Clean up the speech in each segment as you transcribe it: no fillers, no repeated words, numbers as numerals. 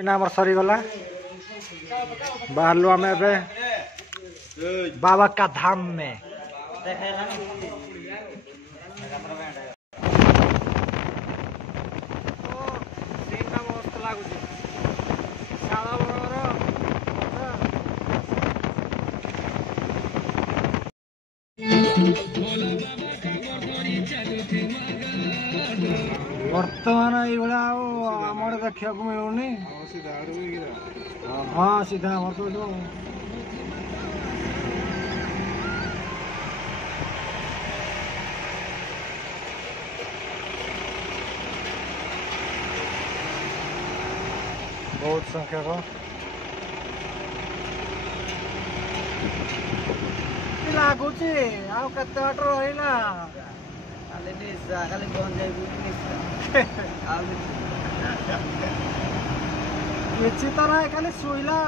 पिना आमर सरीगला बाहर आम बाबा का धाम में मस्त लगुच बर्तमान ये आम देखा मिलूनी हाँ सीधा आम तो जो बहुत संख्यक लगुच आते बाट रहा किसी तो ना खाली शुला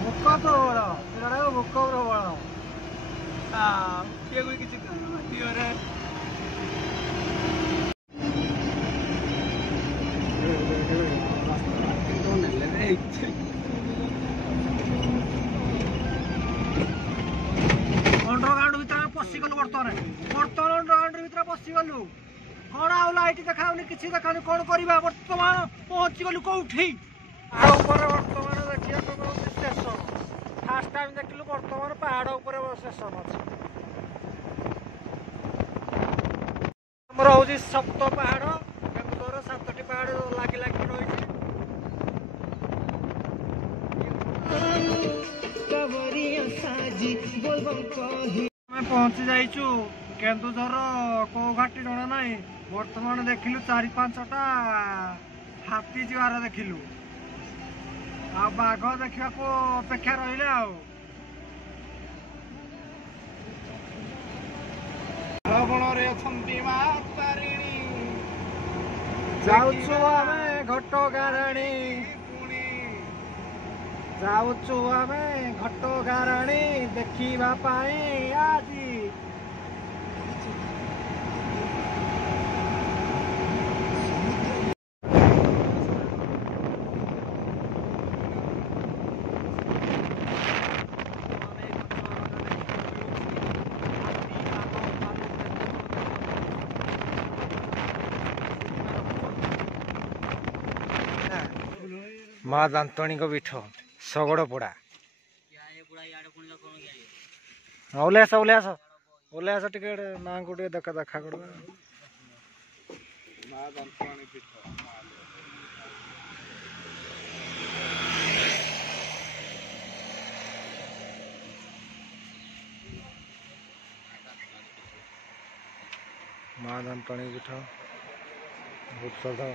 भूक प्रबल पिला भूक प्रबल अंडरग्राउंड भर पशिगलु बर्तमान अंडरग्राउंड भर पशिगलु कौन आउ लाइट देखाऊनी किसी देखाऊनी कौन करवा बर्तमान पहुंची गलु कौठी बर्तमान देखिए स्टेशन फास्ट टाइम देखलु बर्तमान पहाड़ ऊपर स्टेशन अच्छे हूँ सप्त पहाड़ केन्दुझर 7टी पहाड़ लगी लगी रही पहुंची जाइचु केन्दुझर को घाटी जना ना बर्तमान देखिलु 4-5टा हाथी जीवार देखिलु आ बाघ देखा अपेक्षा रही जाऊचु आमे घटगाराणी जाऊचु आमे घटगाराणी देखिबा पाई आजी माँ दांतणी को पीठ शगड़ पोड़ा ओले आस टिके ना को देखा देखा कर माँ दांतणी पीठ बहुत श्रद्धा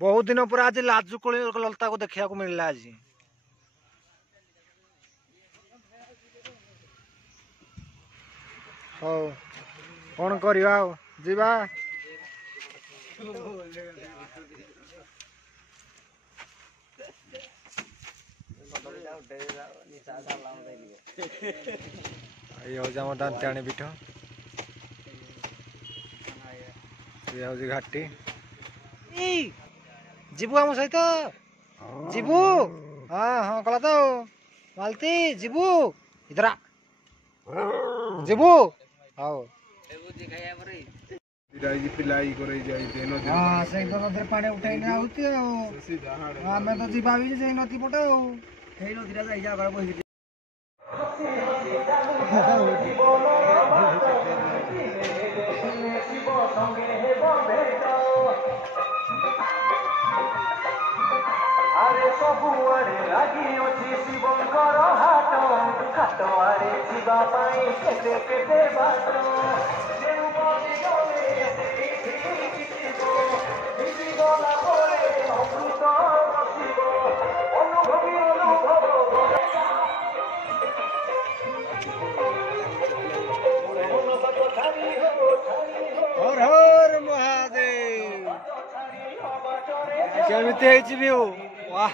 बहुत दिन पर आज लाजुकोली ललता को देखा मिलला आज हो कौन करवा जीवा ये हूँ दांताणी पीठ ये हूँ घाटी जीबू आम सहित जीबू हाँ हाँ कला तो मालती जीबू इधर जीबू हाँ से नदी पानी उठे आम तो जीवा भी से नदी पटे सबुआड़े लगी अच्छी शिवंकर हाट हाट आड़े जावाई केते केते बाट हर हर महादेव केमिति व्यू वाह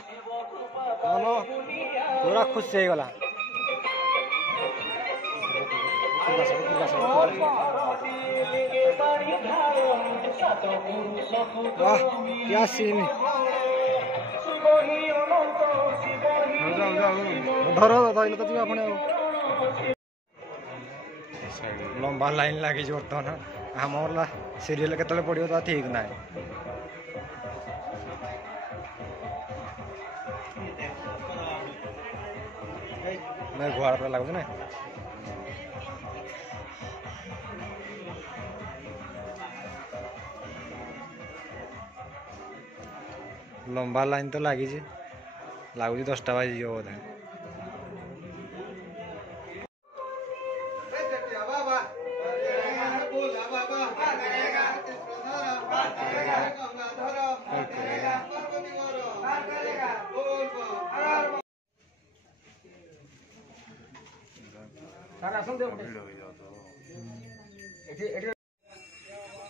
पूरा खुश हो गला। वाह क्या सीन धर धरल तो आप लंबा लाइन लगी बर्तमान आम सीरियल के पड़ो तो ठीक ना गुहाड़ पूरा लगुच ना लंबा लाइन तो लगी लगुच 10टा बाजी बोधे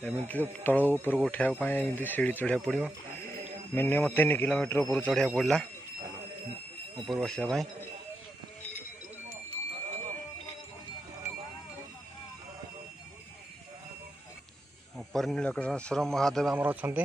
एमती तल उपर को उठाया एमती सीढ़ी चढ़ा पड़ो मिनिमम 3 किलोमीटर ऊपर चढ़ा पड़ा ऊपर बसापी ऊपर नीलकंठेश्वर महादेव आमर अच्छा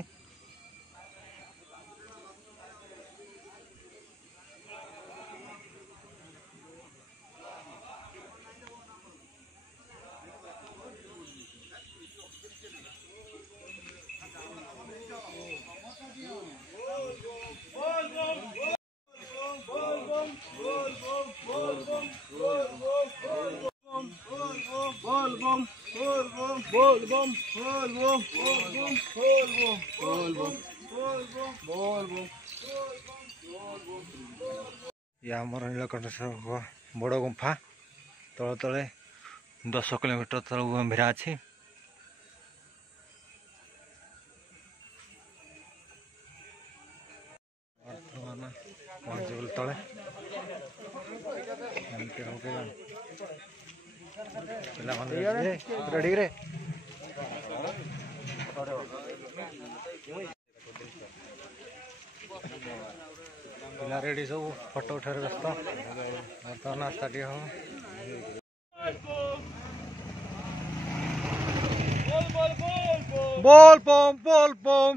आमर नीलकंठेश्वर बड़ गुंफा तले तले 10 किलोमीटर तल गंभीरा अच्छी पहुँच तले रेडी रे पिला रेडी सब फोटो उठार व्यस्त बर्तमान नास्ता टे हम बोल बम बोल बम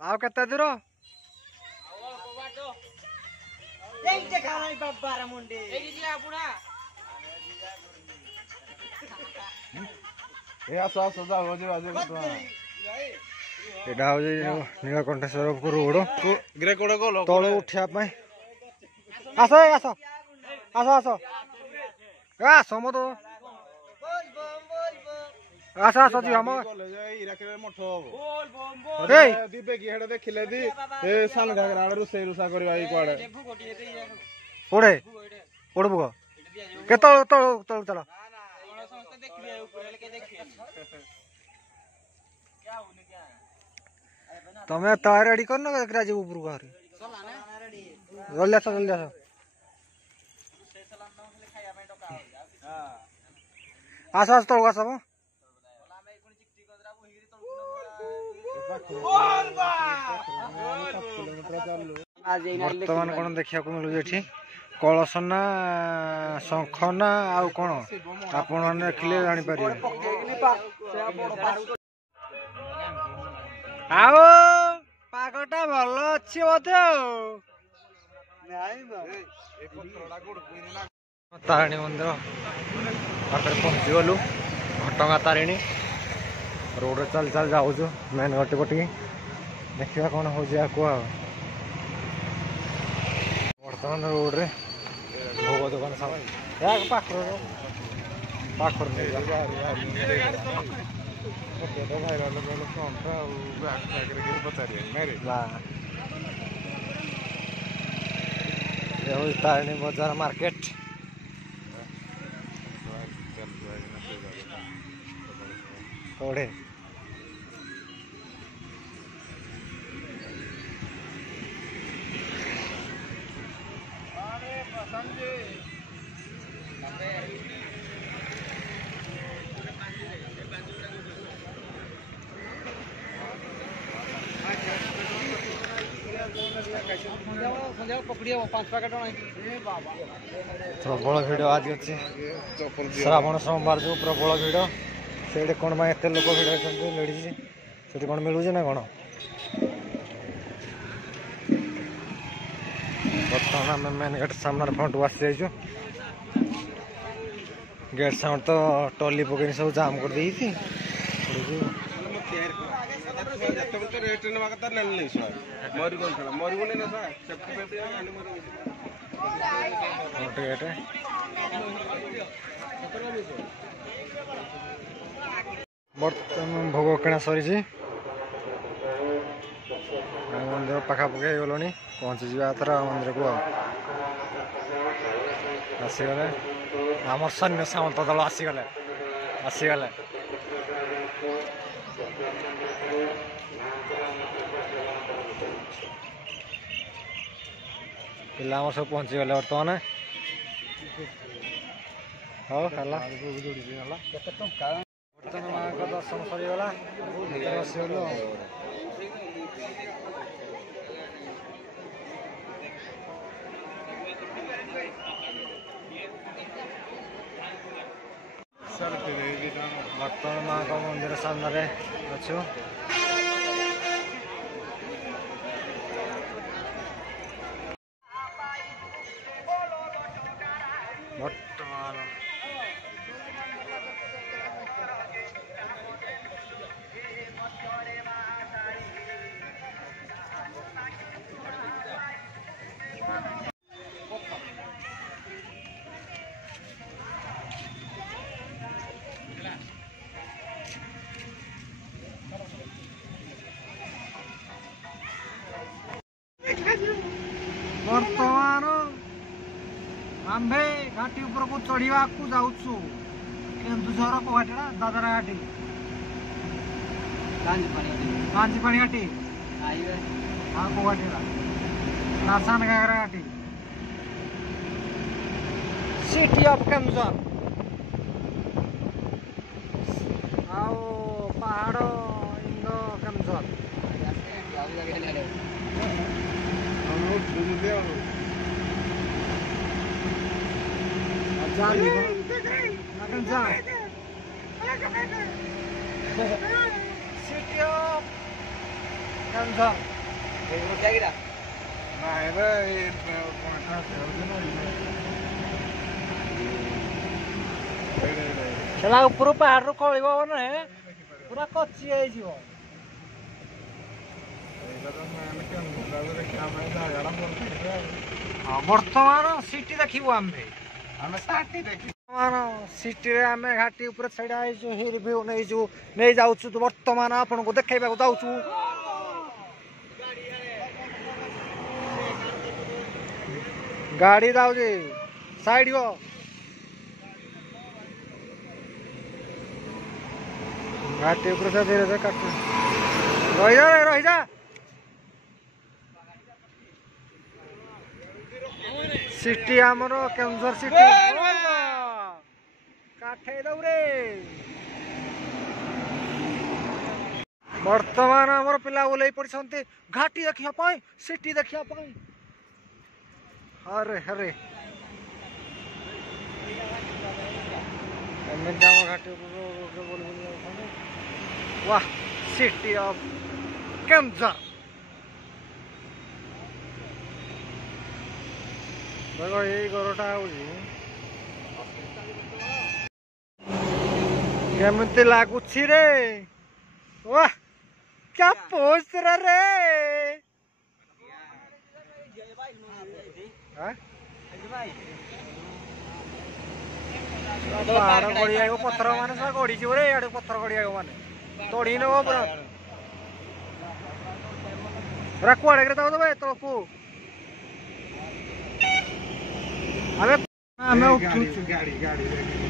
आओ केते दूर नीलकंठेश्वर रोड तल उठापी आस आस आस आस आस मत आस आस जी हम देखिले दी सान घाघरा रोसे रुषा करवा कोड़े कोड़ बुक के तल तल तल चल तमें तला रेडी कर जी ऊपर को जल्दी आस जल्दी आस आस तल आस बर्तमान कौन देखा मिलूँ ये कलश ना शंख ना आउ कौन आपण मैंने देखिले जापर आओ पागटा भल अच्छी बोधे तारिणी मंदिर पाखे पहुँची गलु घटगाँ तारिणी रोड चल चल जाऊँ मेन गटी पटी देखा कौन हो बर्तमान रोड रे भोग दुकान सामान पाखर पाखर तारिणी बजार मार्केट कोड़े संध्या प्रबल भिड़ आज अच्छी श्रावण सोमवार जो प्रबल भिड़ से कौन एत लोक भिड़ होती लेडीज से कौन मिलूचे ना कौन बर्तमान आम मेन गेट सामने फ्रंट को आसी जाइए गेट साउंड तो टली पकड़ सब जाम कर दी बर्तमान भोग किଣା सरी मंदिर पाखापाखि हो गलुनी पहुँची जा मंदिर को आसीगले आम सैन्य सामंत दल आसीगले आसीगले पिला सब पहुँची गले बर्तमान हाँ बर्तमान माँ का दर्शन सरीगला आसगलु बर्तमान माँ का मंदिर सामने अच्छु बर्तमान बर्तमान आम्भे घाटी ऊपर को चढ़ा जाऊँ केन्दुझर कौटा दादरा घाटी कांजीपाणी घाटी हाँ कौटी नासान घाघरा घाटी सिटी ऑफ केन्दुझर आओ पहाड़ इंद केन्दुझर सिटी ऑफ केन्दुझर चला ऊपर पहाड़ रू कल पूरा कच्ची बर्तमान सिटी देखू आम सिटी आम घाटी उपर छड़ा रिव्यू नहीं जाऊँ तो बर्तमान आपन को देखा जाऊँ गाड़ी जाऊँगी साइड को घाटी उपर से धीरे धीरे काट रही जा सिटी आमर केन्दुझर सिटी काठे दौरे बर्तमान आमर पिला ओल्लै पड़ते घाटी देखा सिटी देखा अरे हरे घाटी वाह सिटी ऑफ केन्दुझर देखो यही घरटा केमती लगुच रे वाह क्या पोस्ट रे पहाड़ गड़ी आएगा पत्थर मान गड़ी रे इे पत्थर गड़ी आएगा मान तोड़ी नब पूरा कुआड़े जाऊ भाई तलकू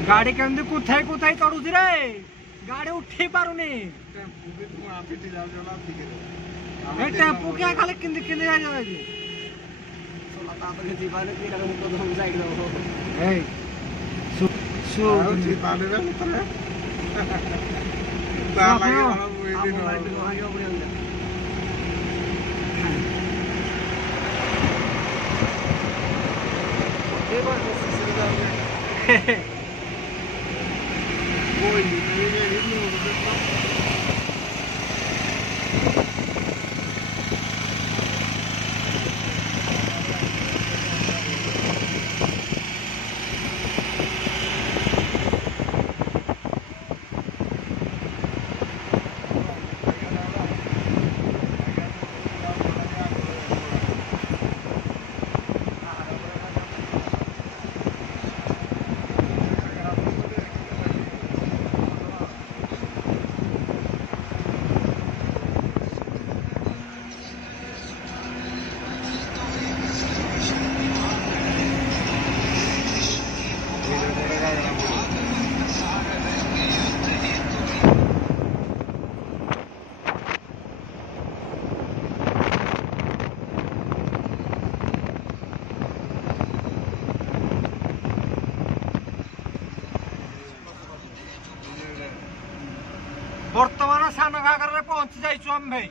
गाड़ी केमती कुथाई कुथाई चढ़ुची रे गाड़ी उठी पारुनी टेम्पू क्या खाली किंदी किंदी बर्तमान सान घाघर पहुंची जाइछु हम भाई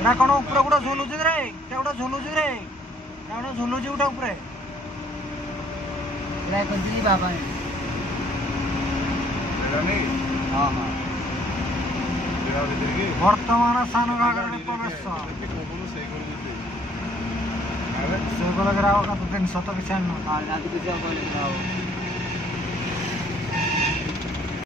एटा कौन ऊपर गोटे झुलुची रे गोटे झुलुची रे गोटे झुलुची गोटे ऊपर बाबा बर्तमान सान घाघर प्रवेश से ग्राहक 300 तो किसान